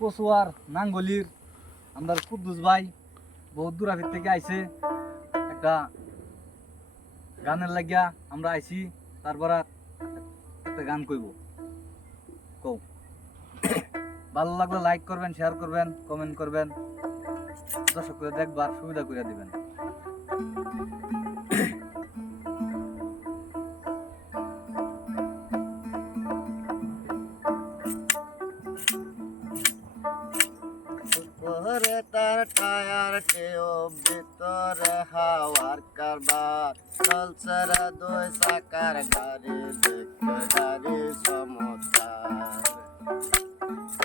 কচুয়ার নাঙ্গলির আমার কুদ্দুস ভাই বহুত দূরাফির থেকে আইছে একটা গানের লাগিয়া আমরা আইছি তারপর একটা গান কইব কও ভালো লাগলে লাইক করবেন শেয়ার করবেন কমেন্ট করবেন দর্শক করে দেখবার সুবিধা করে দিবেন। উপরে তার টায়ার টেও ভিতরে হাওয়ার কারবার চলছে রে দুই চাকার গাড়ি দেখতে গাড়ি চমৎকার।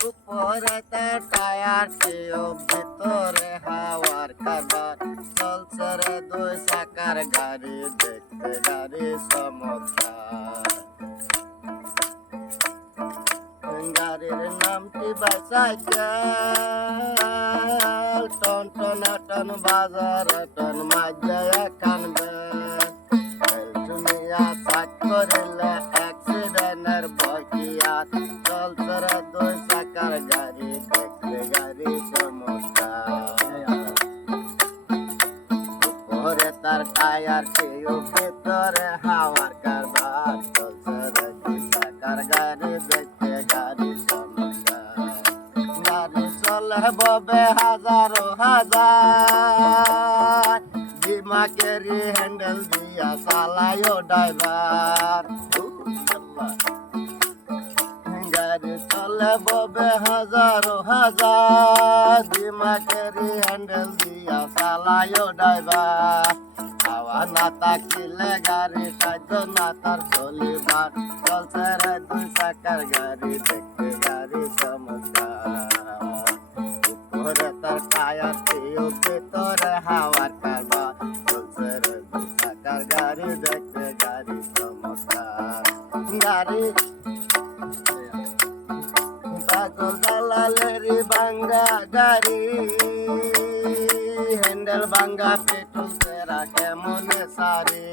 উপরে তার টায়ার টেও ভিতরে হাওয়ার কারবার চলছে রে দুই চাকার গাড়ি দেখতে গাড়ি চমৎকার। গাড়ির নামটি বাইসাইকেল টন টন টন বাজার টন মাঝে কানবে চুনিয়া চাক করিলে অ্যাক্সিডেন্টের ভয়কিয়াত চলছে রে দুই চাকার গাড়ি দেখতে গাড়ি চমৎকার। উপরে তার টায়ার কেউ ভিতরে হাওয়ার কারবার চলছে রে দুই চাকার গাড়ি দেখতে গাড়ি চমৎকার। গাড়ি চলে ববে হাজারো হাজার দিমাকেরি হ্যান্ডেল দিয়া চালায়ও ড্রাইভার। গাড়ি চলে ববে হাজারো হাজার দিমাকেরি হ্যান্ডেল দিয়া চালায়ও ড্রাইভার। হাওয়া না তাকিলে গাড়ি সাহায্য না তার চলিবার চলছে রে দুই চাকার গাড়ি দেখতে গাড়ি চমৎকার। উপরে তার টায়ার টিও ভিতরে হাওয়ার কারবার চলছে রে দুই চাকার গাড়ি দেখতে গাড়ি চমৎকার। গাড়ি পাগল দালালেরি ভাঙ্গা গাড়ি হ্যান্ডেল ভাঙ্গা পেট্রোল তেরা কেমনে সারি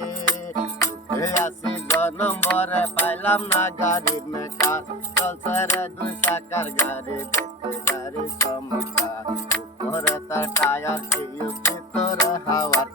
আসি নম্বরে পাইলাম না গাড়ির মেকার চলছে রে দুই চাকার গাড়ি দেখতে গাড়ি চমৎকার। উপরে তার টায়ার ভিতরে হাওয়ার